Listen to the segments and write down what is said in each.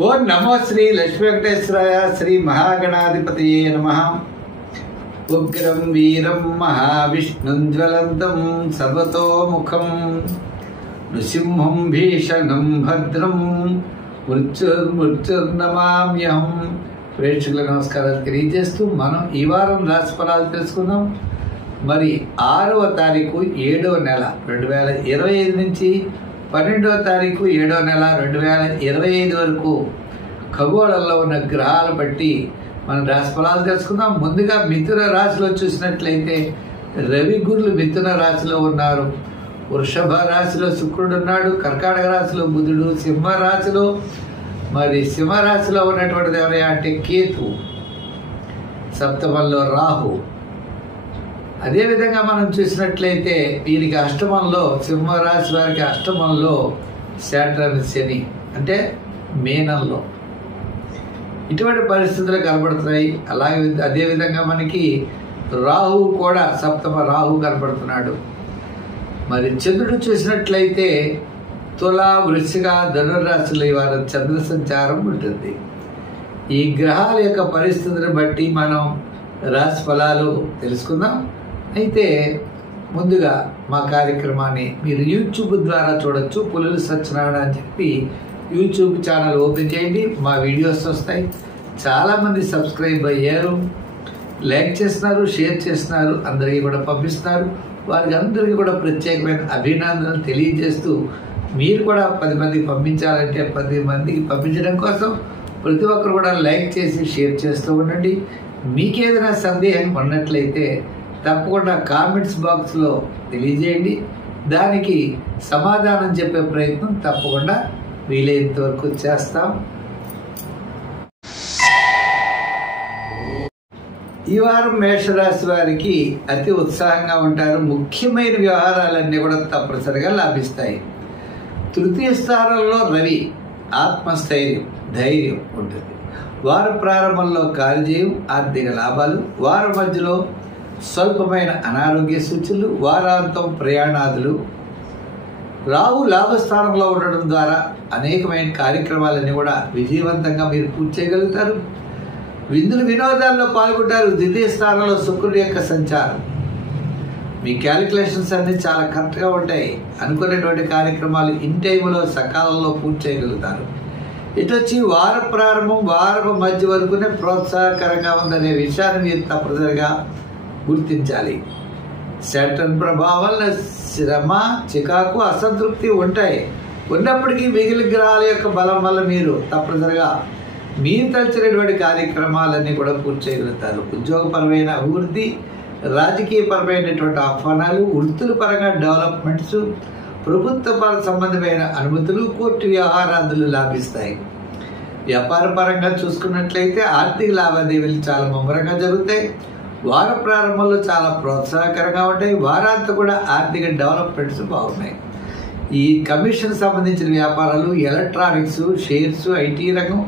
ఓం నమో శ్రీ లక్ష్మీ వెంకటేశ్వరాయ శ్రీ మహాగణాధిపతయే నమః. ఉగ్రం వీరం మహావిష్ణుం జ్వలంతం సర్వతోముఖం నృసింహం భీషణం భద్రం మృత్యుర్నమామ్యహం. ప్రేక్షకుల నమస్కారాలు తెలియజేస్తూ మనం ఈ వారం రాశి ఫలాలు తెలుసుకుందాం. మరి 6వ తారీఖు 7వ నెల 2025 నుంచి 12వ తారీఖు 7వ నెల 2025 వరకు ఖగోళంలో ఉన్న గ్రహాలు బట్టి మనం రాశి ఫలాలు తెలుసుకుందాం. ముందుగా మిథున రాశిలో చూసినట్లయితే రవి గురులు మిథున రాశిలో ఉన్నారు. వృషభ రాశిలో శుక్రుడు ఉన్నాడు. కర్కాటక రాశిలో బుధుడు. సింహరాశిలో ఉన్నటువంటిది ఎవరైనా అంటే కేతు. సప్తమంలో రాహు. అదేవిధంగా మనం చూసినట్లయితే వీరికి అష్టమంలో, సింహరాశి వారికి అష్టమంలో శాటర్న్ శని అంటే మీనంలో ఇటువంటి పరిస్థితులు కనబడుతున్నాయి. అలాగే అదేవిధంగా మనకి రాహు కూడా సప్తమ రాహు కనబడుతున్నాడు. మరి చంద్రుడు చూసినట్లయితే తుల, వృశ్చిక, ధనుర్రాశులు వారి చంద్ర సంచారం ఉంటుంది. ఈ గ్రహాల యొక్క పరిస్థితిని బట్టి మనం రాశి ఫలాలు తెలుసుకుందాం. అయితే ముందుగా మా కార్యక్రమాన్ని మీరు యూట్యూబ్ ద్వారా చూడొచ్చు. పులుల సత్యనారాయణ అని చెప్పి యూట్యూబ్ ఛానల్ ఓపెన్ చేయండి. మా వీడియోస్ వస్తాయి. చాలామంది సబ్స్క్రైబ్ అయ్యారు, లైక్ చేస్తున్నారు, షేర్ చేస్తున్నారు, అందరికీ కూడా పంపిస్తున్నారు. వారికి అందరికీ కూడా ప్రత్యేకమైన అభినందనలు తెలియజేస్తూ మీరు కూడా 10 మందికి పంపించాలంటే 10 మందికి పంపించడం కోసం ప్రతి ఒక్కరు కూడా లైక్ చేసి షేర్ చేస్తూ ఉండండి. మీకేదైనా సందేహం ఉన్నట్లయితే తప్పకుండా కామెంట్స్ బాక్స్లో తెలియజేయండి. దానికి సమాధానం చెప్పే ప్రయత్నం తప్పకుండా వీలైనంత వరకు చేస్తాం. ఈ వారం మేషరాశి వారికి అతి ఉత్సాహంగా ఉంటారు. ముఖ్యమైన వ్యవహారాలన్నీ కూడా తప్పనిసరిగా లాభిస్తాయి. తృతీయ స్థానంలో రవి. ఆత్మస్థైర్యం, ధైర్యం ఉంటుంది. వార ప్రారంభంలో కార్యజయం, ఆర్థిక లాభాలు. వారం మధ్యలో స్వల్పమైన అనారోగ్య సూచనలు, వారాంతం ప్రయాణాదులు. రాహు లాభస్థానంలో ఉండడం ద్వారా అనేకమైన కార్యక్రమాలన్నీ కూడా విజయవంతంగా మీరు పూర్తి చేయగలుగుతారు. విందులు వినోదాల్లో పాల్గొంటారు. ద్వితీయ స్థానంలో శుక్రుడి యొక్క సంచారం. మీ క్యాలిక్యులేషన్స్ అన్నీ చాలా కరెక్ట్గా ఉంటాయి. అనుకునేటువంటి కార్యక్రమాలు ఇన్ టైంలో సకాలంలో పూర్తి చేయగలుగుతారు. ఇటు వచ్చి వార ప్రారంభం, వారం మధ్య వరకునే ప్రోత్సాహకరంగా ఉందనే విషయాన్ని మీరు తప్పనిసరిగా గుర్తించాలి. శాటర్న్ ప్రభావం వల్ల శ్రమ, చికాకు, అసంతృప్తి ఉంటాయి. ఉన్నప్పటికీ మిగిలిన గ్రహాల యొక్క బలం వల్ల మీరు తప్పనిసరిగా మీరు తలచినటువంటి కార్యక్రమాలన్నీ కూడా పూర్తి చేయగలుగుతారు. ఉద్యోగపరమైన అభివృద్ధి, రాజకీయపరమైనటువంటి ఆహ్వానాలు, వృత్తుల పరంగా డెవలప్మెంట్స్, ప్రభుత్వ సంబంధమైన అనుమతులు, కోర్టు వ్యవహారాదులు లాభిస్తాయి. వ్యాపార పరంగా చూసుకున్నట్లయితే ఆర్థిక లావాదేవీలు చాలా ముమ్మరంగా జరుగుతాయి. వార ప్రారంభంలో చాలా ప్రోత్సాహకరంగా ఉంటాయి. వారాంతం కూడా ఆర్థిక డెవలప్మెంట్స్ బాగున్నాయి. ఈ కమిషన్ సంబంధించిన వ్యాపారాలు, ఎలక్ట్రానిక్స్, షేర్స్, ఐటీ రంగం,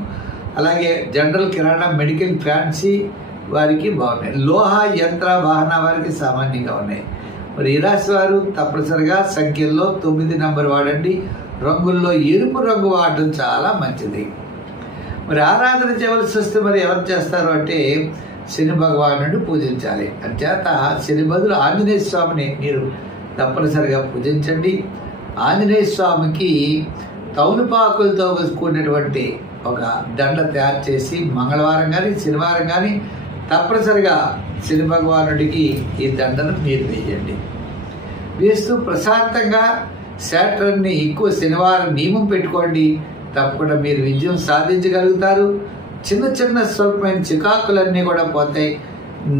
అలాగే జనరల్, కిరాణా, మెడికల్, ఫ్యాన్సీ వారికి బాగున్నాయి. లోహ, యంత్ర, వాహన వారికి సామాన్యంగా ఉన్నాయి. మరి ఈ రాశి వారు తప్పనిసరిగా సంఖ్యల్లో 9 నంబర్ వాడండి. రంగుల్లో ఎరుపు రంగు వాడడం చాలా మంచిది. మరి ఆరాధన చేయవలసి వస్తే మరి ఎవరు చేస్తారు అంటే శని భగవానుడిని పూజించాలి. అంచేత శని బదులు ఆంజనేయ స్వామిని మీరు తప్పనిసరిగా పూజించండి. ఆంజనేయ స్వామికి తౌనుపాకులతో కూడినటువంటి ఒక దండ తయారు చేసి మంగళవారం కానీ శనివారం కానీ తప్పనిసరిగా శని భగవానుడికి ఈ దండను మీరు వేయండి. వేస్తూ ప్రశాంతంగా శాటర్న్ని ఎక్కువ శనివారం నియమం పెట్టుకోండి. తప్పకుండా మీరు విజయం సాధించగలుగుతారు. చిన్న చిన్న స్వల్పమైన చికాకులన్నీ కూడా పోతాయి.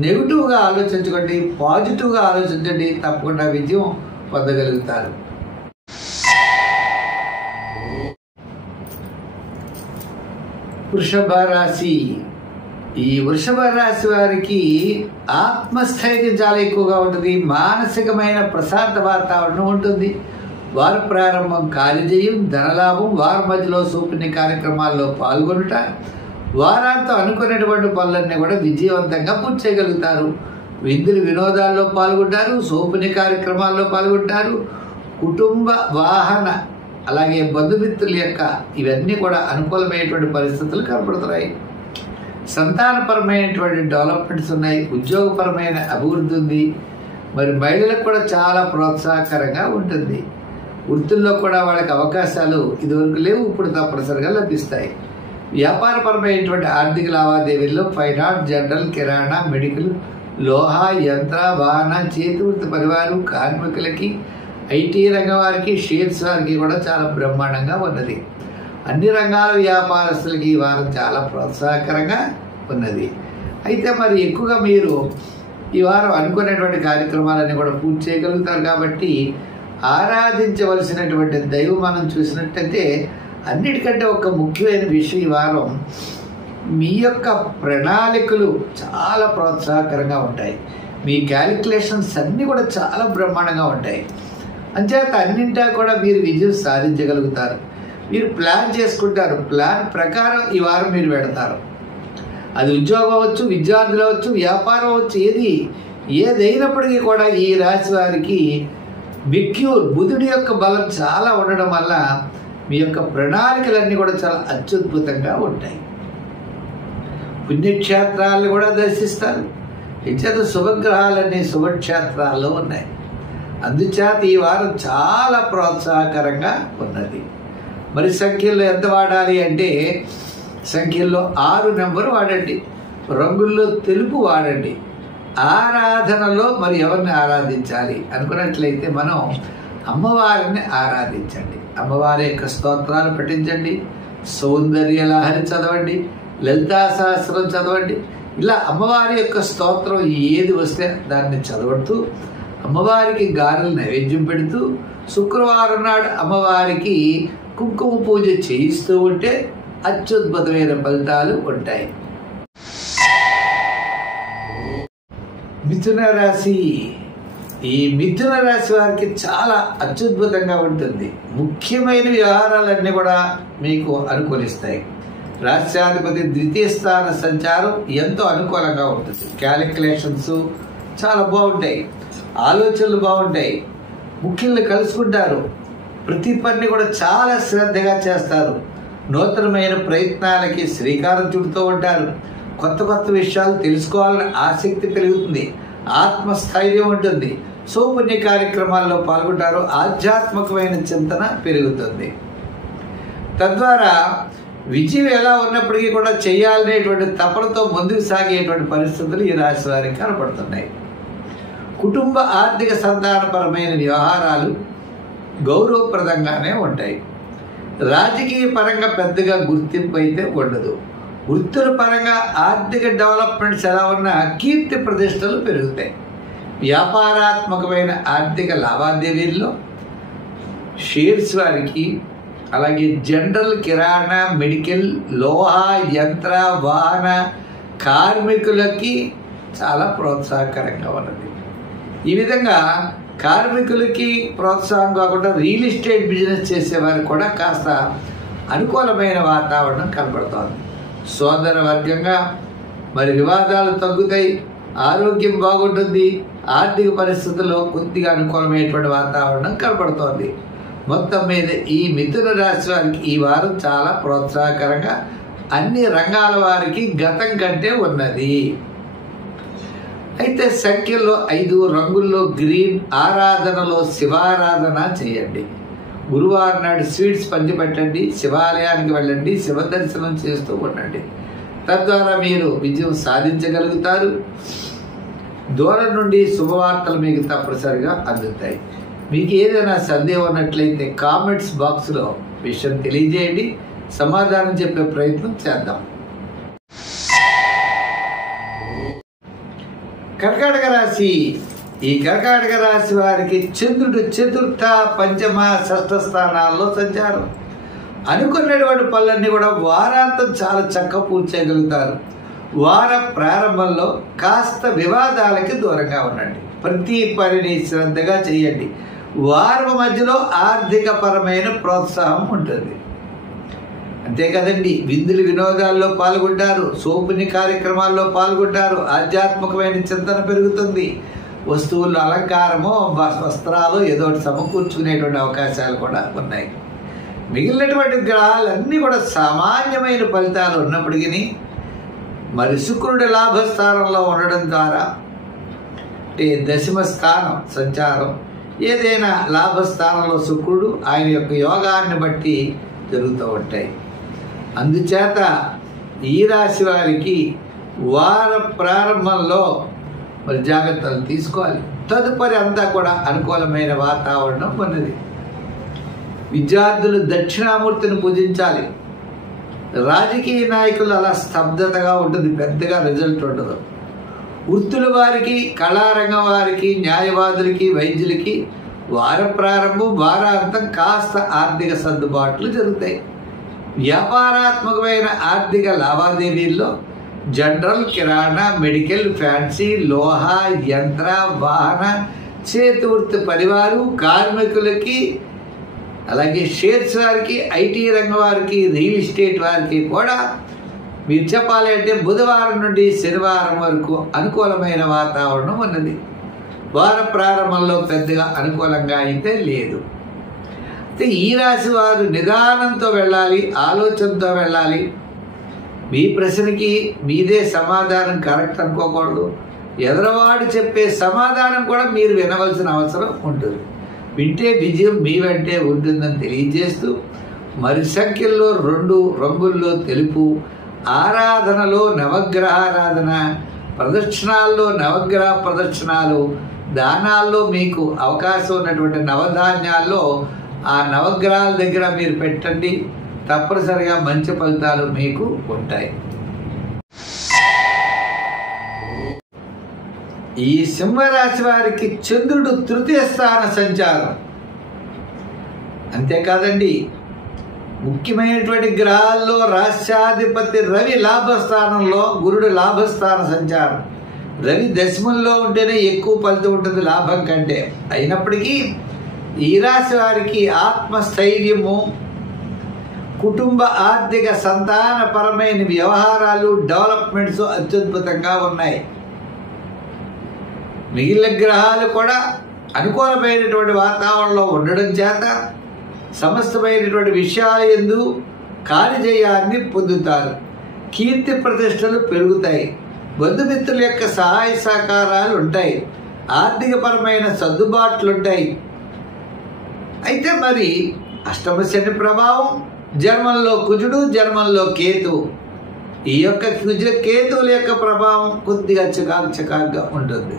నెగిటివ్గా ఆలోచించకండి, పాజిటివ్గా ఆలోచించండి. తప్పకుండా విజయం పొందగలుగుతారు. వృషభ రాశి. ఈ వృషభ రాశి వారికి ఆత్మస్థైర్యం చాలా ఎక్కువగా ఉంటుంది. మానసికమైన ప్రశాంత వాతావరణం ఉంటుంది. వార ప్రారంభం కార్యజయం, ధనలాభం. వార మధ్యలో సూపని కార్యక్రమాల్లో పాల్గొనుట. వారాంతం అనుకునేటువంటి పనులన్నీ కూడా విజయవంతంగా పూర్తి చేయగలుగుతారు. విందులు వినోదాల్లో పాల్గొంటారు. సోపని కార్యక్రమాల్లో పాల్గొంటారు. కుటుంబ, వాహన అలాగే బంధుమిత్రుల యొక్క ఇవన్నీ కూడా అనుకూలమైనటువంటి పరిస్థితులు కనపడుతున్నాయి. సంతానపరమైనటువంటి డెవలప్మెంట్స్ ఉన్నాయి. ఉద్యోగపరమైన అభివృద్ధి ఉంది. మరి మహిళలకు కూడా చాలా ప్రోత్సాహకరంగా ఉంటుంది. వృత్తుల్లో కూడా వాళ్ళకి అవకాశాలు ఇదివరకు లేవు, ఇప్పుడు తప్పనిసరిగా లభిస్తాయి. వ్యాపారపరమైనటువంటి ఆర్థిక లావాదేవీల్లో ఫైనాన్స్, జనరల్, కిరాణా, మెడికల్, లోహ, యంత్ర, వాహన, చేతి వృత్తి పరివారం, కార్మికులకి, ఐటీ రంగం వారికి, షేర్స్ వారికి కూడా చాలా బ్రహ్మాండంగా ఉన్నది. అన్ని రంగాల వ్యాపారస్తులకి ఈ వారం చాలా ప్రోత్సాహకరంగా ఉన్నది. అయితే మరి ఎక్కువగా మీరు ఈ వారం అనుకునేటువంటి కార్యక్రమాలన్నీ కూడా పూర్తి చేయగలుగుతారు. కాబట్టి ఆరాధించవలసినటువంటి దైవం మనం చూసినట్టయితే అన్నిటికంటే ఒక ముఖ్యమైన విషయం ఈ వారం మీ యొక్క ప్రణాళికలు చాలా ప్రోత్సాహకరంగా ఉంటాయి. మీ క్యాలిక్యులేషన్స్ అన్నీ కూడా చాలా బ్రహ్మాండంగా ఉంటాయి. అంచేత అన్నింటా కూడా మీరు విజయం సాధించగలుగుతారు. మీరు ప్లాన్ చేసుకుంటారు. ప్లాన్ ప్రకారం ఈ వారం మీరు పెడతారు. అది ఉద్యోగం అవ్వచ్చు, విద్యార్థులు అవ్వచ్చు, వ్యాపారం అవ్వచ్చు, ఏదైనప్పటికీ కూడా ఈ రాశి వారికి మెర్క్యూరీ బుధుడి యొక్క బలం చాలా ఉండడం వల్ల మీ యొక్క ప్రణాళికలన్నీ కూడా చాలా అత్యద్భుతంగా ఉంటాయి. పుణ్యక్షేత్రాలను కూడా దర్శిస్తారు. ఇంచేత శుభగ్రహాలన్నీ శుభక్షేత్రాల్లో ఉన్నాయి. అందుచేత ఈ వారం చాలా ప్రోత్సాహకరంగా ఉన్నది. మరి సంఖ్యల్లో ఎంత వాడాలి అంటే సంఖ్యల్లో 6 నెంబర్ వాడండి. రంగుల్లో తెలుపు వాడండి. ఆరాధనలో మరి ఎవరిని ఆరాధించాలి అనుకున్నట్లయితే మనం అమ్మవారిని ఆరాధించండి. అమ్మవారి యొక్క స్తోత్రాలు పఠించండి. సౌందర్య లహరి చదవండి. లలితా సహస్రం చదవండి. ఇలా అమ్మవారి యొక్క స్తోత్రం ఏది వస్తే దాన్ని చదవడుతూ అమ్మవారికి గారెలు నైవేద్యం పెడుతూ శుక్రవారం నాడు అమ్మవారికి కుంకుమ పూజ చేయిస్తూ ఉంటే అత్యద్భుతమైన ఫలితాలు ఉంటాయి. మిథున రాశి. ఈ మిథున రాశి వారికి చాలా అత్యద్భుతంగా ఉంటుంది. ముఖ్యమైన వ్యవహారాలన్నీ కూడా మీకు అనుకూలిస్తాయి. రాష్ట్రాధిపతి ద్వితీయ స్థాన సంచారం ఎంతో అనుకూలంగా ఉంటుంది. క్యాలిక్యులేషన్స్ చాలా బాగుంటాయి. ఆలోచనలు బాగుంటాయి. ముఖ్యుల్ని కలుసుకుంటారు. ప్రతి పని కూడా చాలా శ్రద్ధగా చేస్తారు. నూతనమైన ప్రయత్నాలకి శ్రీకారం చుడుతూ ఉంటారు. కొత్త కొత్త విషయాలు తెలుసుకోవాలని ఆసక్తి పెరుగుతుంది. ఆత్మస్థైర్యం ఉంటుంది. సౌపుణ్య కార్యక్రమాల్లో పాల్గొంటారు. ఆధ్యాత్మికమైన చింతన పెరుగుతుంది. తద్వారా విజయం ఎలా ఉన్నప్పటికీ కూడా చేయాలనేటువంటి తపనతో ముందుకు సాగేటువంటి పరిస్థితులు ఈ రాశి వారికి కనపడుతున్నాయి. కుటుంబ ఆర్థిక సంతానపరమైన వ్యవహారాలు గౌరవప్రదంగానే ఉంటాయి. రాజకీయ పరంగా పెద్దగా గుర్తింపు అయితే ఉండదు. వృత్తుల పరంగా ఆర్థిక డెవలప్మెంట్స్ ఎలా ఉన్నా కీర్తి ప్రతిష్టలు పెరుగుతాయి. వ్యాపారాత్మకమైన ఆర్థిక లావాదేవీల్లో షేర్స్ వారికి, అలాగే జనరల్, కిరాణా, మెడికల్, లోహ, యంత్ర, వాహన కార్మికులకి చాలా ప్రోత్సాహకరంగా ఉన్నది. ఈ విధంగా కార్మికులకి ప్రోత్సాహం కాకుండా రియల్ ఎస్టేట్ బిజినెస్ చేసేవారికి కూడా కాస్త అనుకూలమైన వాతావరణం కనబడుతోంది. సోదర వర్గంగా మరి వివాదాలు తగ్గుతాయి. ఆరోగ్యం బాగుంటుంది. ఆర్థిక పరిస్థితుల్లో కొద్దిగా అనుకూలమైనటువంటి వాతావరణం కనబడుతోంది. మొత్తం మీద ఈ మిథున రాశి వారికి ఈ వారం చాలా ప్రోత్సాహకరంగా అన్ని రంగాల వారికి గతం కంటే ఉన్నది. అయితే సంఖ్యల్లో 5, రంగుల్లో గ్రీన్, ఆరాధనలో శివారాధన చేయండి. గురువారం నాడు స్వీట్స్ పంచిపెట్టండి. శివాలయానికి వెళ్ళండి. శివ దర్శనం చేస్తూ ఉండండి. తద్వారా మీరు విజయం సాధించగలుగుతారు. దూరం నుండి శుభవార్తలు మీకు తప్పనిసరిగా అందుతాయి. మీకు ఏదైనా సందేహం ఉన్నట్లయితే కామెంట్స్ బాక్స్లో విషయం తెలియజేయండి. సమాధానం చెప్పే ప్రయత్నం చేద్దాం. కర్కాటక రాశి. ఈ కర్కాటక రాశి వారికి చంద్రుడు చతుర్థ, పంచమ, షష్ఠ స్థానాల్లో సంచారం. అనుకున్నటువంటి పనులన్నీ కూడా వారాంతం చాలా చక్కగా పూర్తి చేయగలుగుతారు. వార ప్రారంభంలో కాస్త వివాదాలకి దూరంగా ఉండండి. ప్రతి పనిని శ్రద్ధగా చేయండి. వారం మధ్యలో ఆర్థిక పరమైన ప్రోత్సాహం ఉంటుంది. అంతే కదండి. విందులు వినోదాల్లో పాల్గొంటారు. సోపుని కార్యక్రమాల్లో పాల్గొంటారు. ఆధ్యాత్మికమైన చింతన పెరుగుతుంది. వస్తువులు, అలంకారము, వస్త్రాలు ఏదో సమకూర్చుకునేటువంటి అవకాశాలు కూడా ఉన్నాయి. మిగిలినటువంటి గ్రహాలన్నీ కూడా సామాన్యమైన ఫలితాలు ఉన్నప్పటికీ మరి శుక్రుడి లాభస్థానంలో ఉండడం ద్వారా అంటే దశమ స్థానం సంచారం ఏదైనా లాభస్థానంలో శుక్రుడు ఆయన యొక్క యోగాన్ని బట్టి జరుగుతూ ఉంటాయి. అందుచేత ఈ రాశి వారికి వార ప్రారంభంలో మరి జాగ్రత్తలు తీసుకోవాలి. తదుపరి అంతా కూడా అనుకూలమైన వాతావరణం ఉన్నది. విద్యార్థులు దక్షిణామూర్తిని పూజించాలి. రాజకీయ నాయకులు అలా స్తబ్దతగా ఉంటుంది, పెద్దగా రిజల్ట్ ఉండదు. వృత్తుల వారికి, కళారంగం వారికి, న్యాయవాదులకి, వైద్యులకి వార ప్రారంభం వారాంతం కాస్త ఆర్థిక సర్దుబాట్లు జరుగుతాయి. వ్యాపారాత్మకమైన ఆర్థిక లావాదేవీల్లో జనరల్, కిరాణా, మెడికల్, ఫ్యాన్సీ, లోహ, యంత్ర, వాహన, చేతి వృత్తి పరివారు, కార్మికులకి, అలాగే షేర్స్ వారికి, ఐటీ రంగం వారికి, రియల్ ఎస్టేట్ వారికి కూడా మీరు చెప్పాలి అంటే బుధవారం నుండి శనివారం వరకు అనుకూలమైన వాతావరణం ఉన్నది. వార ప్రారంభంలో పెద్దగా అనుకూలంగా అయితే లేదు. అయితే ఈ రాశి వారు నిదానంతో వెళ్ళాలి, ఆలోచనతో వెళ్ళాలి. మీ ప్రశ్నకి మీదే సమాధానం కరెక్ట్ అనుకోకూడదు. ఎదరవాడు చెప్పే సమాధానం కూడా మీరు వినవలసిన అవసరం ఉంటుంది. వింటే విజయం మీ వెంటే ఉంటుందని తెలియజేస్తూ మరి సంఖ్యల్లో 2 రంగుల్లో తెలుపు, ఆరాధనలో నవగ్రహారాధన, ప్రదక్షిణాల్లో నవగ్రహ ప్రదక్షిణాలు, దానాల్లో మీకు అవకాశం ఉన్నటువంటి నవధాన్యాల్లో ఆ నవగ్రహాల దగ్గర మీరు పెట్టండి. తప్పనిసరిగా మంచి ఫలితాలు మీకు ఉంటాయి. ఈ సింహరాశి వారికి చంద్రుడు తృతీయ స్థాన సంచారం. అంతేకాదండి, ముఖ్యమైనటువంటి గ్రహాల్లో రాష్ట్రాధిపతి రవి లాభస్థానంలో, గురుడు లాభస్థాన సంచారం. రవి దశమంలో ఉంటేనే ఎక్కువ ఫలితం ఉంటుంది లాభం కంటే. అయినప్పటికీ ఈ రాశి వారికి ఆత్మస్థైర్యము, కుటుంబ ఆర్థిక సంతానపరమైన వ్యవహారాలు, డెవలప్మెంట్స్ అత్యద్భుతంగా ఉన్నాయి. మిగిలిన గ్రహాలు కూడా అనుకూలమైనటువంటి వాతావరణంలో ఉండడం చేత సమస్తమైనటువంటి విషయాలు యందు కార్యజయాన్ని పొందుతారు. కీర్తి ప్రతిష్టలు పెరుగుతాయి. బంధుమిత్రుల యొక్క సహాయ సహకారాలు ఉంటాయి. ఆర్థికపరమైన సర్దుబాట్లు ఉంటాయి. అయితే మరి అష్టమ శని ప్రభావం, జన్మంలో కుజుడు, జన్మంలో కేతు. ఈ యొక్క కేతువుల యొక్క ప్రభావం కొద్దిగా చికాకుగా ఉంటుంది.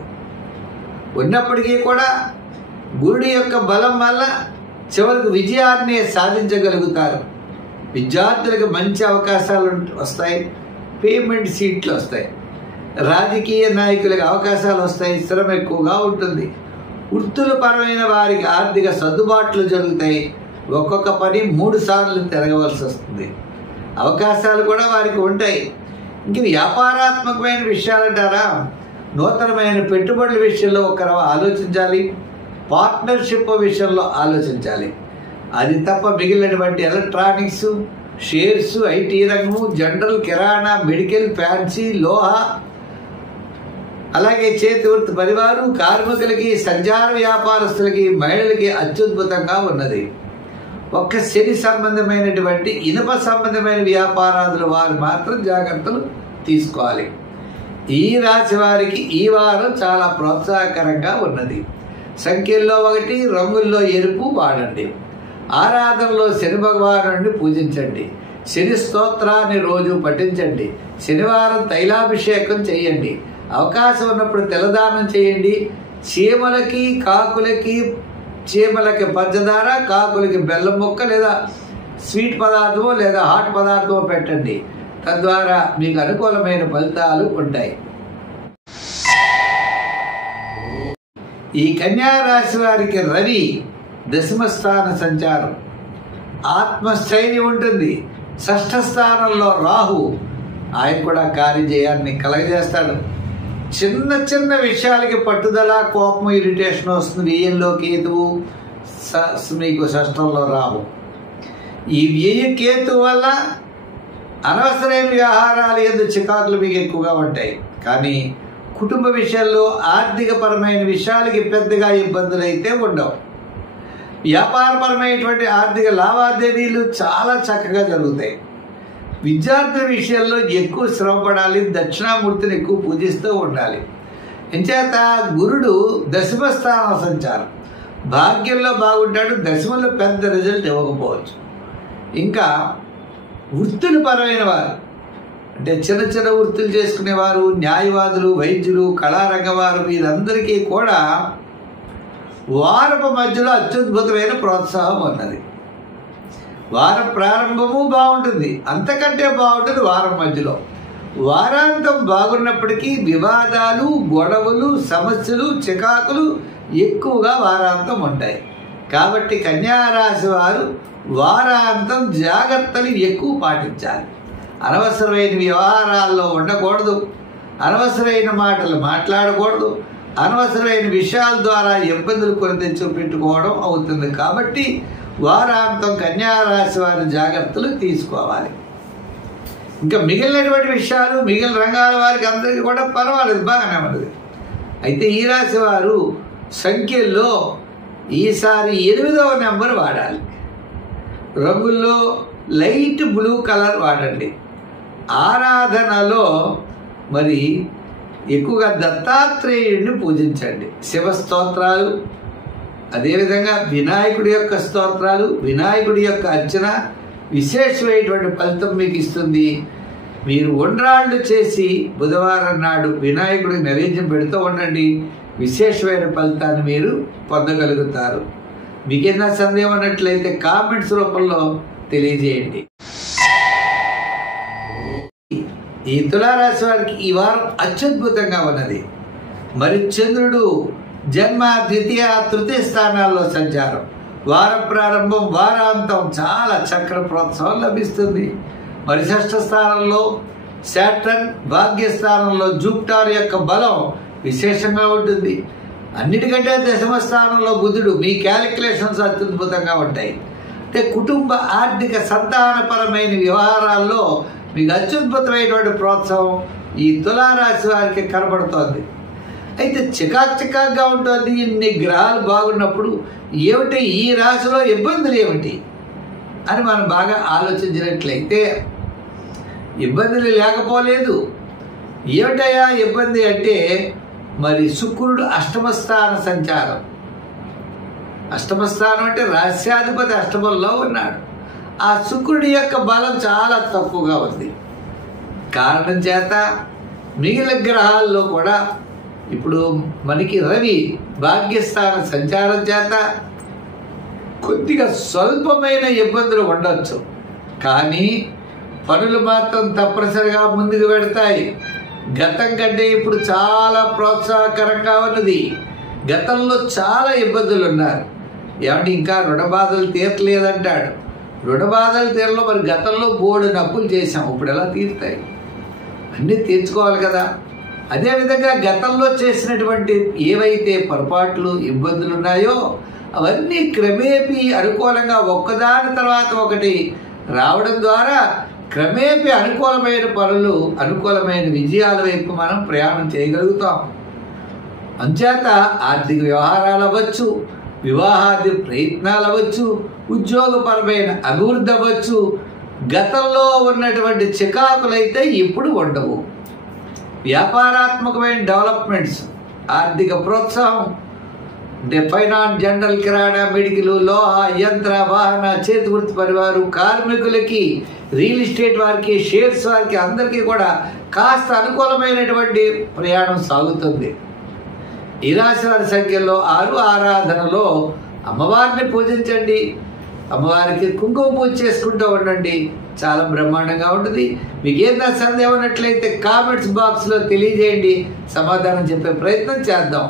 ఉన్నప్పటికీ కూడా గురుడి యొక్క బలం వల్ల చివరికి విజయాన్ని సాధించగలుగుతారు. విద్యార్థులకు మంచి అవకాశాలు వస్తాయి. పేమెంట్ సీట్లు వస్తాయి. రాజకీయ నాయకులకు అవకాశాలు వస్తాయి. శ్రమ ఎక్కువగా ఉంటుంది. వృత్తుల పరమైన వారికి ఆర్థిక సర్దుబాట్లు జరుగుతాయి. ఒక్కొక్క పని 3 సార్లు తిరగవలసి వస్తుంది. అవకాశాలు కూడా వారికి ఉంటాయి. ఇంక వ్యాపారాత్మకమైన విషయాలంటారా, నూతనమైన పెట్టుబడుల విషయంలో ఒకరు ఆలోచించాలి. పార్ట్నర్షిప్ విషయంలో ఆలోచించాలి. అది తప్ప మిగిలినటువంటి ఎలక్ట్రానిక్స్, షేర్స్, ఐటీ రంగము, జనరల్, కిరాణా, మెడికల్, ఫ్యాన్సీ, లోహ, అలాగే చేతి వృత్తి పరివారు, కార్మికులకి, సంచార వ్యాపారస్తులకి, మహిళలకి అత్యద్భుతంగా ఉన్నది. ఒక్క శని సంబంధమైనటువంటి ఇనుప సంబంధమైన వ్యాపారాదుల వారు మాత్రం జాగ్రత్తలు తీసుకోవాలి. ఈ రాశి వారికి ఈ వారం చాలా ప్రోత్సాహకరంగా ఉన్నది. సంఖ్యల్లో 1, రంగుల్లో ఎరుపు వాడండి. ఆరాధనలో శని భగవానుడిని పూజించండి. శని స్తోత్రాన్ని రోజు పఠించండి. శనివారం తైలాభిషేకం చేయండి. అవకాశం ఉన్నప్పుడు తెల్లదానం చేయండి. చీమలకి, కాకులకి, చీమలకి పంచదార, కాకులకి బెల్లం ముక్క లేదా స్వీట్ పదార్థమో లేదా హాట్ పదార్థమో పెట్టండి. తద్వారా మీకు అనుకూలమైన ఫలితాలు ఉంటాయి. ఈ కన్యా రాశి వారికి రవి దశమ స్థాన సంచారం. ఆత్మస్థైర్యం ఉంటుంది. షష్ఠ స్థానంలో రాహు, ఆయన కూడా కార్యజయాన్ని కలగజేస్తాడు. చిన్న చిన్న విషయాలకి పట్టుదల, కోపం, ఇరిటేషన్ వస్తుంది. వ్యయంలో కేతువు, మీకు షష్ఠంలో రాహు. ఈ వ్యయ కేతు వల్ల అనవసరమైన వ్యవహారాలు ఎందుకు చికాకులు మీకు ఎక్కువగా ఉంటాయి. కానీ కుటుంబ విషయాల్లో ఆర్థిక పరమైన విషయాలకి పెద్దగా ఇబ్బందులు అయితే ఉండవు. వ్యాపారపరమైనటువంటి ఆర్థిక లావాదేవీలు చాలా చక్కగా జరుగుతాయి. విద్యార్థుల విషయంలో ఎక్కువ శ్రమపడాలి, దక్షిణామూర్తిని ఎక్కువ పూజిస్తూ ఉండాలి. ఎంచేత గురుడు దశమ స్థానం సంచారం, భాగ్యంలో బాగుంటాడు, దశమంలో పెద్ద రిజల్ట్ ఇవ్వకపోవచ్చు. ఇంకా వృత్తులు పరమైన వారు అంటే చిన్న చిన్న వృత్తులు చేసుకునేవారు, న్యాయవాదులు, వైద్యులు, కళారంగవారు, వీరందరికీ కూడా వారపు మధ్యలో అత్యద్భుతమైన ప్రోత్సాహం ఉన్నది. వారం ప్రారంభము బాగుంటుంది, అంతకంటే బాగుంటుంది వారం మధ్యలో. వారాంతం బాగున్నప్పటికీ వివాదాలు, గొడవలు, సమస్యలు, చికాకులు ఎక్కువగా వారాంతం ఉంటాయి. కాబట్టి కన్యారాశి వారు వారాంతం జాగ్రత్తలు ఎక్కువ పాటించాలి. అనవసరమైన వ్యవహారాల్లో ఉండకూడదు, అనవసరమైన మాటలు మాట్లాడకూడదు, అనవసరమైన విషయాల ద్వారా ఇబ్బందులు కొని తెచ్చిపెట్టుకోవడం అవుతుంది. కాబట్టి వారాంతం కన్యారాశి వారి జాగ్రత్తలు తీసుకోవాలి. ఇంకా మిగిలినటువంటి విషయాలు మిగిలిన రంగాల వారికి అందరికీ కూడా పర్వాలేదు, బాగానే ఉన్నది. అయితే ఈ రాశి వారు సంఖ్యల్లో ఈసారి 8వ నెంబర్ వాడాలి. రంగుల్లో లైట్ బ్లూ కలర్ వాడండి. ఆరాధనలో మరి ఎక్కువగా దత్తాత్రేయుడిని పూజించండి. శివ స్తోత్రాలు, అదేవిధంగా వినాయకుడి యొక్క స్తోత్రాలు, వినాయకుడి యొక్క అర్చన విశేషమైనటువంటి ఫలితం మీకు ఇస్తుంది. మీరు ఉండ్రాళ్ళు చేసి బుధవారం నాడు వినాయకుడికి నైవేద్యం పెడుతూ ఉండండి, విశేషమైన ఫలితాన్ని మీరు పొందగలుగుతారు. మీకేనా సందేహం ఉన్నట్లయితే కామెంట్స్ రూపంలో తెలియజేయండి. ఈ తులారాశి వారికి ఈ వారం అత్యద్భుతంగా ఉన్నది. మరి చంద్రుడు జన్మ, ద్వితీయ, తృతీయ స్థానాల్లో సంచారం, వారం ప్రారంభం, వారాంతం చాలా చక్ర ప్రోత్సాహం లభిస్తుంది. మరి 6వ స్థానంలో శాటర్న్, భాగ్యస్థానంలో జూపిటర్ యొక్క బలం విశేషంగా ఉంటుంది. అన్నిటికంటే 10వ స్థానంలో బుధుడు. మీ క్యాలిక్యులేషన్స్ అత్యద్భుతంగా ఉంటాయి. అంటే కుటుంబ, ఆర్థిక, సంతానపరమైన వ్యవహారాల్లో మీకు అత్యద్భుతమైనటువంటి ప్రోత్సాహం ఈ తులారాశి వారికి కనబడుతోంది. అయితే చికాక్గా ఉంటుంది. ఇన్ని గ్రహాలు బాగున్నప్పుడు ఏమిటి ఈ రాశిలో ఇబ్బందులు ఏమిటి అని మనం బాగా ఆలోచించినట్లయితే ఇబ్బందులు లేకపోలేదు. ఏమిటయా ఇబ్బంది అంటే మరి శుక్రుడు అష్టమ స్థాన సంచారం. అష్టమ స్థానం అంటే రాశ్యాధిపతి అష్టమంలో ఉన్నాడు. ఆ శుక్రుడి యొక్క బలం చాలా తక్కువగా ఉంది. కారణం చేత మిగిలిన గ్రహాల్లో కూడా ఇప్పుడు మనకి రవి భాగ్యస్థాన సంచారం చేత కొద్దిగా స్వల్పమైన ఇబ్బందులు ఉండొచ్చు, కానీ పనులు మాత్రం తప్పనిసరిగా ముందుకు పెడతాయి. గతం కంటే ఇప్పుడు చాలా ప్రోత్సాహకరంగా ఉన్నది. గతంలో చాలా ఇబ్బందులు ఉన్నారు. ఏమంటే ఇంకా రుణ బాధలు తీరలేదంటాడు. రుణ బాధలు తీరలో మరి గతంలో బోర్డుని అప్పులు చేశాం, ఇప్పుడు ఎలా తీరుతాయి? అన్నీ తీర్చుకోవాలి కదా. అదేవిధంగా గతంలో చేసినటువంటి ఏవైతే పొరపాట్లు, ఇబ్బందులు ఉన్నాయో అవన్నీ క్రమేపీ అనుకూలంగా ఒక్కదాని తర్వాత ఒకటి రావడం ద్వారా క్రమేపీ అనుకూలమైన పనులు, అనుకూలమైన విజయాల వైపు మనం ప్రయాణం చేయగలుగుతాం. అంచేత ఆర్థిక వ్యవహారాలు అవ్వచ్చు, వివాహాది ప్రయత్నాలు అవ్వచ్చు, ఉద్యోగపరమైన అభివృద్ధి అవ్వచ్చు. గతంలో ఉన్నటువంటి చికాకులైతే ఇప్పుడు ఉండవు. వ్యాపారాత్మకమైన డెవలప్మెంట్స్, ఆర్థిక ప్రోత్సాహం అంటే ఫైనాన్స్, జనరల్, కిరాణా, మెడికల్, లోహ, యంత్ర, వాహన, చేతి వృత్తి పరివారు, కార్మికులకి, రియల్ ఎస్టేట్ వారికి, షేర్స్ వారికి అందరికీ కూడా కాస్త అనుకూలమైనటువంటి ప్రయాణం సాగుతుంది. ఈ రాశి వారి సంఖ్యలో 6 ఆరాధనలో అమ్మవారిని పూజించండి, అమ్మవారికి కుంకుమ పూజ చేసుకుంటూ ఉండండి, చాలా బ్రహ్మాండంగా ఉంటుంది. మీకు ఏదైనా సందేహం ఉన్నట్లయితే కామెంట్స్ బాక్స్లో తెలియజేయండి, సమాధానం చెప్పే ప్రయత్నం చేద్దాం.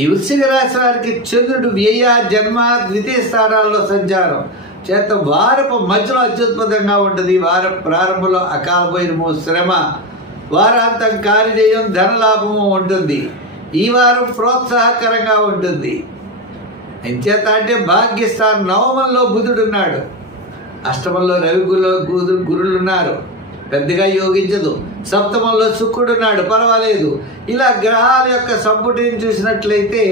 ఈ వృశ్చిక రాశి వారికి చంద్రుడు వ్యయ, జన్మ, ద్వితీయ స్థానాల్లో సంచారం చేత వారపు మధ్యలో అత్యద్భుతంగా ఉంటుంది. వార ప్రారంభంలో అకాల భైరము, శ్రమ, వారాంతం కార్యజయం, ధనలాభము ఉంటుంది. ఈ వారం ప్రోత్సాహకరంగా ఉంటుంది. ఎంచేత అంటే భాగ్యస్థానం నవమంలో బుధుడు ఉన్నాడు, అష్టమంలో రవి గురులు ఉన్నారు. పెద్దగా యోగించదు. సప్తమంలో శుక్రుడున్నాడు, పర్వాలేదు. ఇలా గ్రహాల యొక్క సంపుటిని చూసినట్లయితే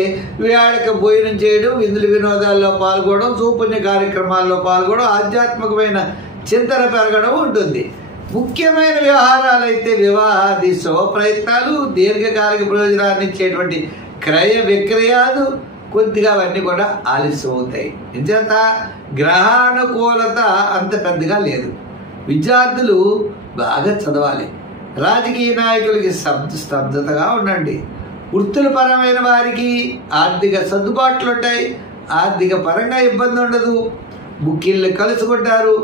వేళక భోజనం చేయడం, విందులు వినోదాల్లో పాల్గొనడం, చూపుణ్య కార్యక్రమాల్లో పాల్గొనడం, ఆధ్యాత్మికమైన చింతన పెరగడం ఉంటుంది. ముఖ్యమైన వ్యవహారాలు అయితే వివాహాది శుభ ప్రయత్నాలు, దీర్ఘకాలిక ప్రయోజనాన్ని ఇచ్చేటువంటి క్రయ విక్రయాలు కొద్దిగా అవన్నీ కూడా ఆలస్యం అవుతాయి. ఇంచేత గ్రహానుకూలత అంత పెద్దగా లేదు. విద్యార్థులు బాగా చదవాలి. రాజకీయ నాయకులకి స్తబ్దతగా ఉండండి. వృత్తుల పరమైన వారికి ఆర్థిక సర్దుబాట్లు ఉంటాయి, ఆర్థిక పరంగా ఇబ్బంది ఉండదు, బుక్కిళ్ళు కలుసుకుంటారు.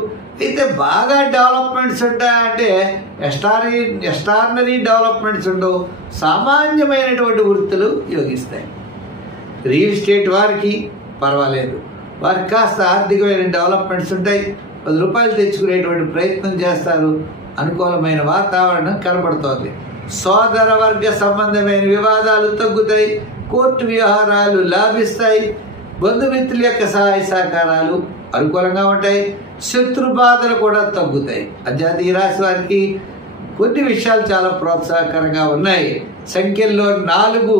అయితే బాగా డెవలప్మెంట్స్ ఉంటాయంటే ఎక్స్ట్రార్డినరీ డెవలప్మెంట్స్ ఉండవు, సామాన్యమైనటువంటి వృత్తులు యోగిస్తాయి. రియల్ ఎస్టేట్ వారికి పర్వాలేదు, వారికి కాస్త ఆర్థికమైన డెవలప్మెంట్స్ ఉంటాయి, 10 రూపాయలు తెచ్చుకునేటువంటి ప్రయత్నం చేస్తారు. అనుకూలమైన వాతావరణం కనబడుతోంది. సోదర వర్గ సంబంధమైన వివాదాలు తగ్గుతాయి, కోర్టు వ్యవహారాలు లాభిస్తాయి, బంధుమిత్రుల యొక్క సహాయ సహకారాలు అనుకూలంగా ఉంటాయి, శత్రు బాధలు కూడా తగ్గుతాయి. అంచేత ఈ రాశి వారికి కొన్ని విషయాలు చాలా ప్రోత్సాహకరంగా ఉన్నాయి. సంఖ్యల్లో 4,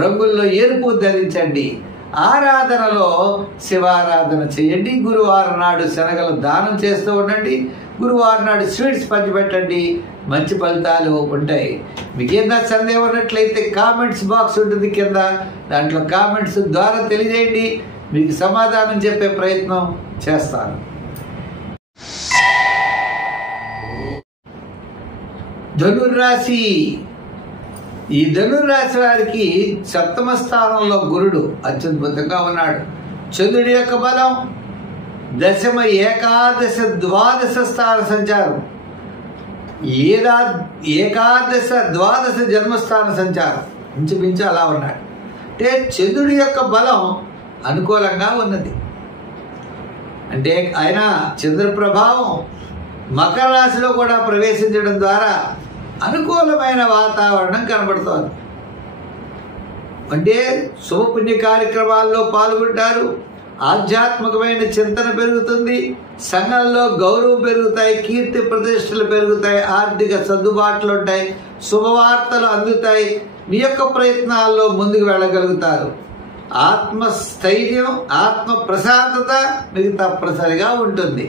రంగుల్లో ఎరుపు ధరించండి. ఆరాధనలో శివారాధన చేయండి. గురువారం నాడు శనగలు దానం చేస్తూ ఉండండి. గురువారం నాడు స్వీట్స్ పంచిపెట్టండి, మంచి ఫలితాలు ఉంటాయి. మీకు ఏదైనా సందేహం ఉన్నట్లయితే కామెంట్స్ బాక్స్ ఉంటుంది కింద, దాంట్లో కామెంట్స్ ద్వారా తెలియజేయండి, మీకు సమాధానం చెప్పే ప్రయత్నం చేస్తాను. ధనుర్రాశి. ఈ ధనుర్రాశి వారికి 7వ స్థానంలో గురుడు అత్యద్భుతంగా ఉన్నాడు. చంద్రుడి యొక్క బలం 10వ, ఏకాదశ, ద్వాదశ స్థాన సంచారం, ఏకాదశ, ద్వాదశ జన్మస్థాన సంచారం ఇంచుమించు అలా ఉన్నాడు. అంటే చంద్రుడి యొక్క బలం అనుకూలంగా ఉన్నది. అంటే ఆయన చంద్ర ప్రభావం మకర రాశిలో కూడా ప్రవేశించడం ద్వారా అనుకూలమైన వాతావరణం కనబడుతోంది. అంటే శుభపుణ్య కార్యక్రమాల్లో పాల్గొంటారు, ఆధ్యాత్మికమైన చింతన పెరుగుతుంది, సంఘంలో గౌరవం పెరుగుతాయి, కీర్తి ప్రతిష్టలు పెరుగుతాయి, ఆర్థిక సర్దుబాట్లు ఉంటాయి, శుభవార్తలు అందుతాయి, మీ యొక్క ప్రయత్నాల్లో ముందుకు వెళ్ళగలుగుతారు. ఆత్మస్థైర్యం, ఆత్మ ప్రశాంతత మీకు తప్పనిసరిగా ఉంటుంది.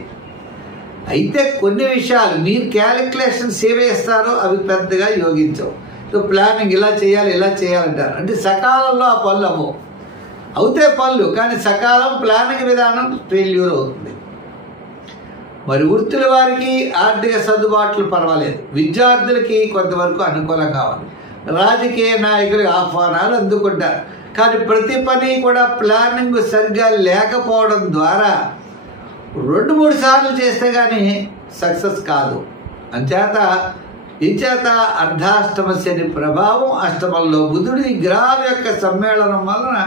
అయితే కొన్ని విషయాలు మీరు క్యాలిక్యులేషన్స్ ఏవేస్తారో అవి పెద్దగా యోగించవు. ప్లానింగ్ ఇలా చేయాలి, ఇలా చేయాలంటారు. అంటే సకాలంలో ఆ పనులు అవ్వవు. అవుతే పనులు, కానీ సకాలం ప్లానింగ్ విధానం ఫెయిల్యూర్ అవుతుంది. మరి వృత్తుల వారికి ఆర్థిక సర్దుబాట్లు పర్వాలేదు. విద్యార్థులకి కొంతవరకు అనుకూలంగా ఉంది. రాజకీయ నాయకులు ఆహ్వానాలు అందుకుంటారు, కానీ ప్రతి పని కూడా ప్లానింగ్ సరిగ్గా లేకపోవడం ద్వారా 2-3 సార్లు చేస్తే కానీ సక్సెస్ కాదు. ఇంచేత అర్ధాష్టమ శని ప్రభావం, అష్టమంలో బుధుడు, ఈ గ్రహాల యొక్క సమ్మేళనం వలన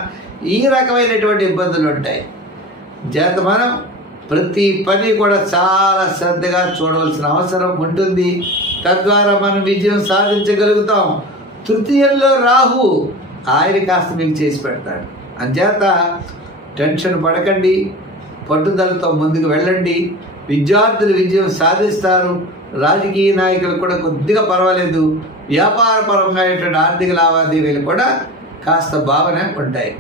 ఈ రకమైనటువంటి ఇబ్బందులు ఉంటాయి. చేత మనం ప్రతి పని కూడా చాలా శ్రద్ధగా చూడవలసిన అవసరం ఉంటుంది. తద్వారా మనం విజయం సాధించగలుగుతాం. తృతీయంలో రాహు, ఆయన కాస్త మీకు చేసి పెడతాడు. అంచేత టెన్షన్ పడకండి, పట్టుదలతో ముందుకు వెళ్ళండి. విద్యార్థులు విజయం సాధిస్తారు. రాజకీయ నాయకులు కూడా కొద్దిగా పర్వాలేదు. వ్యాపారపరంగా ఆర్థిక లావాదేవీలు కూడా కాస్త బాగానే ఉంటాయి.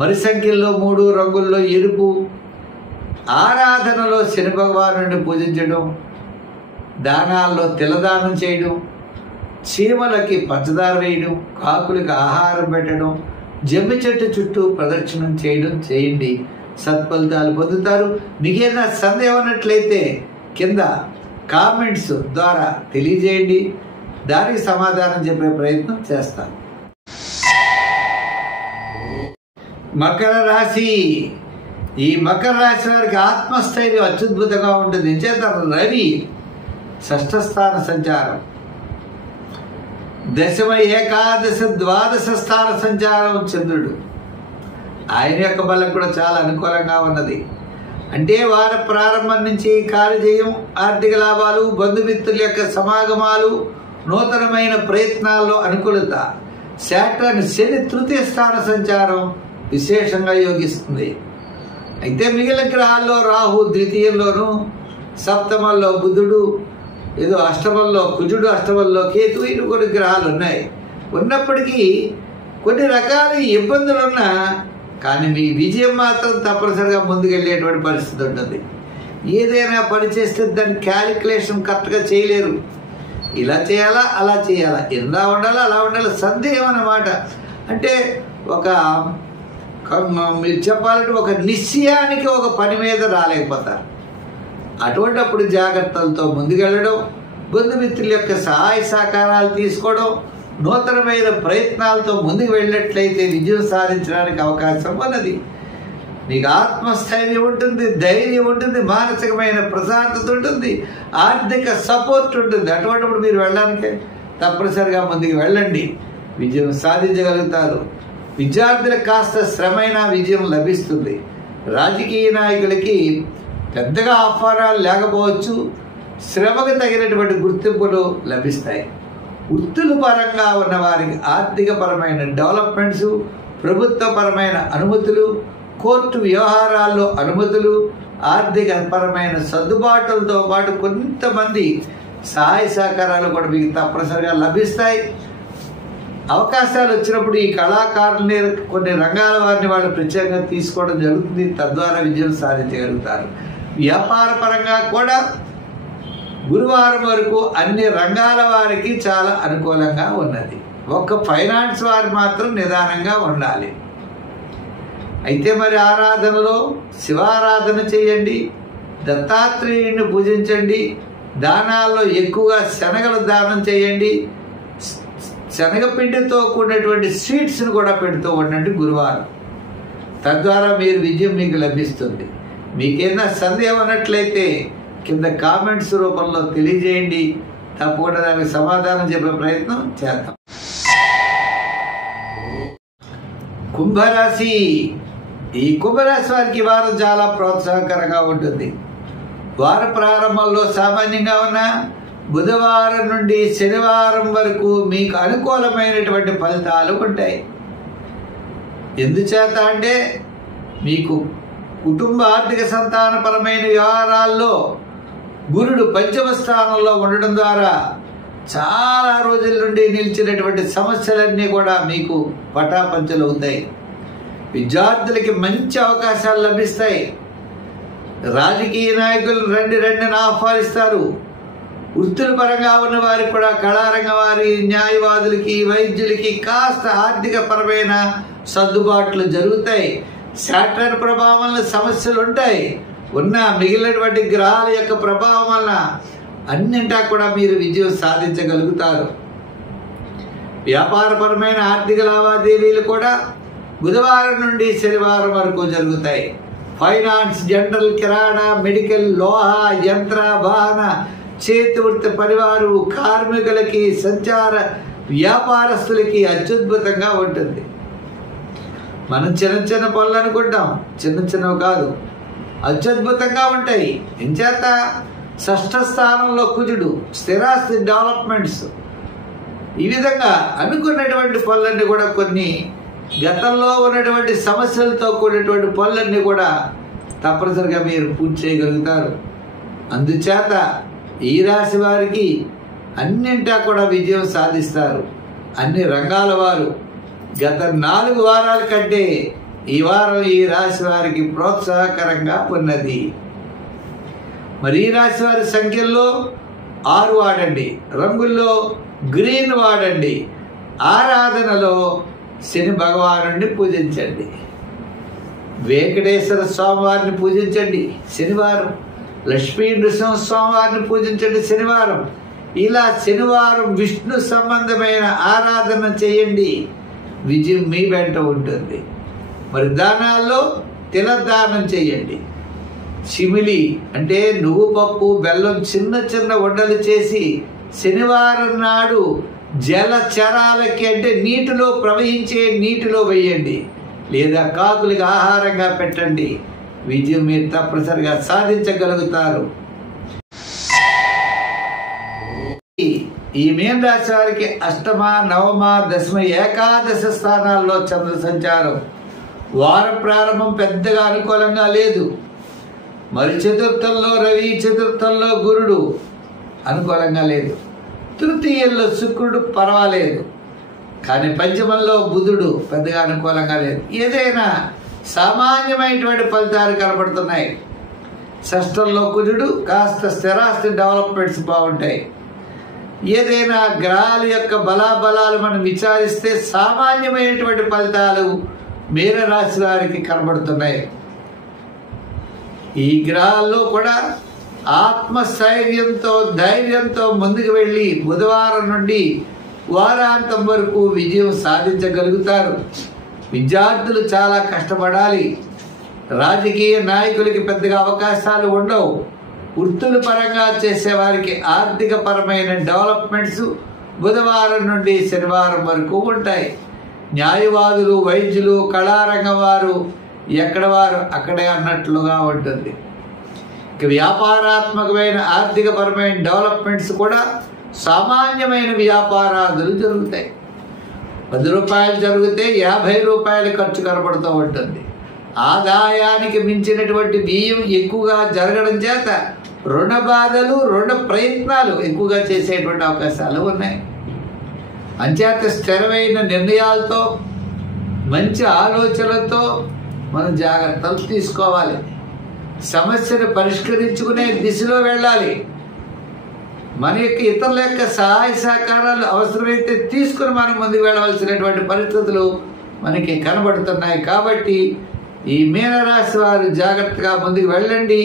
మరి సంఖ్యల్లో 3, రంగుల్లో ఎరుపు. ఆరాధనలో శని భగవానుడిని పూజించడం, దానాల్లో తిలదానం చేయడం, చీమలకి పంచదార వేయడం, కాకులకి ఆహారం పెట్టడం, జమ్మి చెట్టు చుట్టూ ప్రదక్షిణం చేయడం చేయండి. సత్ఫలితాలు పొందుతారు. మీకేదైనా సందేహం ఉన్నట్లయితే కింద కామెంట్స్ ద్వారా తెలియజేయండి, దానికి సమాధానం చెప్పే ప్రయత్నం చేస్తాను. మకర రాశి. ఈ మకర రాశి వారికి ఆత్మస్థైర్యం అత్యద్భుతంగా ఉంటుంది. చేత రవి 6వ స్థాన సంచారం, 10వ, ఏకాదశ, ద్వాదశ స్థాన సంచారం చంద్రుడు, ఆయన యొక్క బలం కూడా చాలా అనుకూలంగా ఉన్నది. అంటే వారి ప్రారంభం నుంచి కార్యజయం, ఆర్థిక లాభాలు, బంధుమిత్రుల యొక్క సమాగమాలు, నూతనమైన ప్రయత్నాల్లో అనుకూలత. శాటర్న్ శని 3వ స్థాన సంచారం విశేషంగా యోగిస్తుంది. అయితే మిగిలిన గ్రహాల్లో రాహు 2యంలోను, సప్తమంలో బుధుడు, ఏదో అష్టమంలో కుజుడు, అష్టమంలో కేతు, ఇటు కొన్ని గ్రహాలు ఉన్నాయి. ఉన్నప్పటికీ కొన్ని రకాల ఇబ్బందులు ఉన్నా కానీ మీ విజయం మాత్రం తప్పనిసరిగా ముందుకెళ్ళేటువంటి పరిస్థితి ఉంటుంది. ఏదైనా పని చేస్తే దాని క్యాలిక్యులేషన్ కరెక్ట్గా చేయలేరు. ఇలా చేయాలా, అలా చేయాలా, ఇలా ఉండాలా, అలా ఉండాలా, సందేహం అన్నమాట. అంటే మీరు చెప్పాలంటే ఒక నిశ్చయానికి ఒక పని మీద రాలేకపోతారు. అటువంటిప్పుడు జాగ్రత్తలతో ముందుకెళ్ళడం, బంధుమిత్రుల యొక్క సహాయ సహకారాలు తీసుకోవడం, నూతనమైన ప్రయత్నాలతో ముందుకు వెళ్ళినట్లయితే విజయం సాధించడానికి అవకాశం ఉన్నది. మీకు ఆత్మస్థైర్యం ఉంటుంది, ధైర్యం ఉంటుంది, మానసికమైన ప్రశాంతత ఉంటుంది, ఆర్థిక సపోర్ట్ ఉంటుంది. అటువంటిప్పుడు మీరు వెళ్ళడానికి తప్పనిసరిగా ముందుకు వెళ్ళండి, విజయం సాధించగలుగుతారు. విద్యార్థులకు కాస్త శ్రమైన విజయం లభిస్తుంది. రాజకీయ నాయకులకి పెద్దగా ఆహ్వానాలు లేకపోవచ్చు, శ్రమకు తగినటువంటి గుర్తింపులు లభిస్తాయి. వృత్తుల పరంగా ఉన్న వారికి ఆర్థికపరమైన డెవలప్మెంట్స్, ప్రభుత్వపరమైన అనుమతులు, కోర్టు వ్యవహారాల్లో అనుమతులు, ఆర్థిక పరమైన సర్దుబాటులతో పాటు కొంతమంది సహాయ సహకారాలు కూడా మీకు తప్పనిసరిగా లభిస్తాయి. అవకాశాలు వచ్చినప్పుడు ఈ కళాకారుల్ని కొన్ని రంగాల వారిని వాళ్ళు ప్రత్యేకంగా తీసుకోవడం జరుగుతుంది. తద్వారా విజయం సాధించగలుగుతారు. వ్యాపార పరంగా కూడా గురువారం వరకు అన్ని రంగాల వారికి చాలా అనుకూలంగా ఉన్నది. ఒక్క ఫైనాన్స్ వారు మాత్రం నిదానంగా ఉండాలి. అయితే మరి ఆరాధనలో శివారాధన చేయండి, దత్తాత్రేయుడిని పూజించండి, దానాల్లో ఎక్కువగా శనగలు దానం చేయండి, శనగపిండితో కూడినటువంటి స్వీట్స్ని కూడా పెడుతూ ఉండండి గురువారం. తద్వారా మీరు విజయం మీకు లభిస్తుంది. మీకేదైనా సందేహం ఉన్నట్లయితే కింద కామెంట్స్ రూపంలో తెలియజేయండి, తప్పకుండా దానికి సమాధానం చెప్పే ప్రయత్నం చేద్దాం. కుంభరాశి. ఈ కుంభరాశి వారికి వారం చాలా ప్రోత్సాహకరంగా ఉంటుంది. వార ప్రారంభంలో సామాన్యంగా ఉన్న బుధవారం నుండి శనివారం వరకు మీకు అనుకూలమైనటువంటి ఫలితాలు ఉంటాయి. ఎందుచేత అంటే మీకు కుటుంబ ఆర్థిక సంతానపరమైన వ్యవహారాల్లో గురుడు పంచమ స్థానంలో ఉండడం ద్వారా చాలా రోజుల నుండి నిలిచినటువంటి సమస్యలన్నీ కూడా మీకు పటాపంచలు అవుతాయి. విద్యార్థులకి మంచి అవకాశాలు లభిస్తాయి. రాజకీయ నాయకులు రండి అని ఆహ్వానిస్తారు. వృత్తుల పరంగా ఉన్న వారికి కూడా, కళారంగ వారి, న్యాయవాదులకి, వైద్యులకి కాస్త ఆర్థిక పరమైన సర్దుబాట్లు జరుగుతాయి. శాటర్న్ ప్రభావం వల్ల సమస్యలు ఉంటాయి. ఉన్న మిగిలినటువంటి గ్రహాల యొక్క ప్రభావం వలన అన్నింటా కూడా మీరు విజయం సాధించగలుగుతారు. వ్యాపారపరమైన ఆర్థిక లావాదేవీలు కూడా బుధవారం నుండి శనివారం వరకు జరుగుతాయి. ఫైనాన్స్, జనరల్, కిరాణా, మెడికల్, లోహ, యంత్ర, వాహన, చేతి వృత్తి పరివారు, కార్మికులకి, సంచార వ్యాపారస్తులకి అత్యద్భుతంగా ఉంటుంది. మనం చిన్న పనులు అనుకుంటాం, చిన్నవి కాదు, అత్యద్భుతంగా ఉంటాయి. ఎంచేత షష్ఠ స్థానంలో కుజుడు, స్థిరాస్తి డెవలప్మెంట్స్, ఈ విధంగా అనుకున్నటువంటి పనులన్నీ కూడా కొన్ని గతంలో ఉన్నటువంటి సమస్యలతో కూడినటువంటి పనులన్నీ కూడా తప్పనిసరిగా మీరు పూర్తి చేయగలుగుతారు. అందుచేత ఈ రాశి వారికి అన్నింటా కూడా విజయం సాధిస్తారు. అన్ని రంగాల వారు గత 4 వారాల కంటే ఈ వారం ఈ రాశి వారికి ప్రోత్సాహకరంగా ఉన్నది. మరి ఈ రాశి వారి సంఖ్యల్లో 6 వాడండి, రంగుల్లో గ్రీన్ వాడండి, ఆరాధనలో శని భగవానుడిని పూజించండి, వెంకటేశ్వర స్వామివారిని పూజించండి శనివారం, లక్ష్మీ నృసింహ స్వామివారిని పూజించండి శనివారం. ఇలా శనివారం విష్ణు సంబంధమైన ఆరాధన చేయండి, విజయం మీ వెంట ఉంటుంది. మరి దానాల్లో తిలదానం చేయండి. చిమిలి అంటే నువ్వు, పప్పు, బెల్లం చిన్న ఉండలు చేసి శనివారం నాడు జలచరాలకి అంటే నీటిలో ప్రవహించే నీటిలో వేయండి, లేదా కాకులకి ఆహారంగా పెట్టండి. విజయం మీరు తప్పనిసరిగా సాధించగలుగుతారు. ఈ మీన రాశి వారికి అష్టమ, నవమ, దశమ, ఏకాదశ స్థానాల్లో చంద్ర సంచారం. వార ప్రారంభం పెద్దగా అనుకూలంగా లేదు. మరి చతుర్థంలో రవి, చతుర్థంలో గురుడు, అనుకూలంగా లేదు. తృతీయంలో శుక్రుడు పర్వాలేదు, కానీ పంచమంలో బుధుడు పెద్దగా అనుకూలంగా లేదు. ఏదైనా సామాన్యమైనటువంటి ఫలితాలు కనబడుతున్నాయి. షష్టంలో కుజుడు కాస్త స్థిరాస్తి డెవలప్మెంట్స్ బాగుంటాయి. ఏదైనా గ్రహాల యొక్క బలాబలాలు మనం విచారిస్తే సామాన్యమైనటువంటి ఫలితాలు మీనరాశి వారికి కనబడుతున్నాయి. ఈ గ్రహాల్లో కూడా ఆత్మస్థైర్యంతో ధైర్యంతో ముందుకు వెళ్ళి బుధవారం నుండి వారాంతం వరకు విజయం సాధించగలుగుతారు. విద్యార్థులు చాలా కష్టపడాలి. రాజకీయ నాయకులకి పెద్దగా అవకాశాలు ఉండవు. వృత్తుల పరంగా చేసేవారికి ఆర్థిక పరమైన డెవలప్మెంట్స్ బుధవారం నుండి శనివారం వరకు ఉంటాయి. న్యాయవాదులు, వైద్యులు, కళారంగం వారు ఎక్కడ వారు అక్కడే అన్నట్లుగా ఉంటుంది. ఇక వ్యాపారాత్మకమైన ఆర్థిక పరమైన డెవలప్మెంట్స్ కూడా సామాన్యమైన వ్యాపారాదులు జరుగుతాయి. 10 రూపాయలు జరిగితే 50 రూపాయలు ఖర్చు కనబడుతూ ఉంటుంది. ఆదాయానికి మించినటువంటి వ్యయం ఎక్కువగా జరగడం చేత రుణ బాధలు, రుణ ప్రయత్నాలు ఎక్కువగా చేసేటువంటి అవకాశాలు ఉన్నాయి. అంచేత స్థిరమైన నిర్ణయాలతో, మంచి ఆలోచనలతో మనం జాగ్రత్తలు తీసుకోవాలి. సమస్యను పరిష్కరించుకునే దిశలో వెళ్ళాలి. మన యొక్క ఇతరుల యొక్క సహాయ సహకారాలు అవసరమైతే తీసుకుని మనం ముందుకు వెళ్ళవలసినటువంటి పరిస్థితులు మనకి కనబడుతున్నాయి. కాబట్టి ఈ మీనరాశి వారు జాగ్రత్తగా ముందుకు వెళ్ళండి.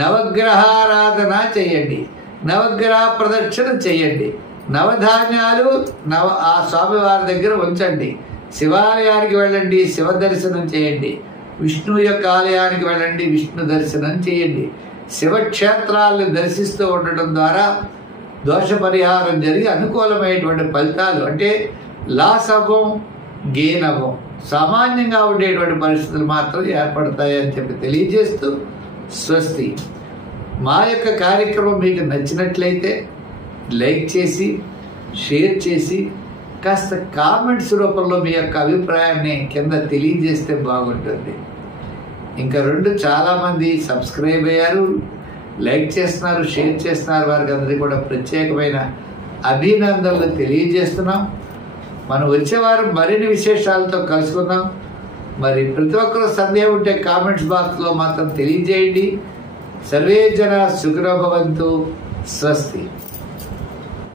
నవగ్రహారాధన చేయండి, నవగ్రహ ప్రదక్షిణ చేయండి, నవధాన్యాలు ఆ స్వామివారి దగ్గర ఉంచండి. శివాలయానికి వెళ్ళండి, శివ దర్శనం చేయండి. విష్ణు యొక్క ఆలయానికి వెళ్ళండి, విష్ణు దర్శనం చేయండి. శివక్షేత్రాలను దర్శిస్తూ ఉండటం ద్వారా దోష పరిహారం జరిగి అనుకూలమైనటువంటి ఫలితాలు, అంటే లాస్ అవ్వం, గెయిన్ అవ్వం, సామాన్యంగా ఉండేటువంటి పరిస్థితులు మాత్రం ఏర్పడతాయని చెప్పి తెలియజేస్తూ స్వస్తి. మా యొక్క కార్యక్రమం మీకు నచ్చినట్లయితే లైక్ చేసి, షేర్ చేసి, కాస్త కామెంట్స్ రూపంలో మీ యొక్క అభిప్రాయాన్ని కింద తెలియజేస్తే బాగుంటుంది. ఇంకా చాలామంది సబ్స్క్రైబ్ అయ్యారు, లైక్ చేస్తున్నారు, షేర్ చేస్తున్నారు. వారికి అందరికీ కూడా ప్రత్యేకమైన అభినందనలు తెలియజేస్తున్నాం. మనం వచ్చేవారం మరిన్ని విశేషాలతో కలుసుకుందాం. మరి ప్రతి ఒక్కరూ సందేహం ఉంటే కామెంట్స్ బాక్స్లో మాత్రం తెలియజేయండి. సర్వే జన సుఖినో భవంతు. స్వస్తి.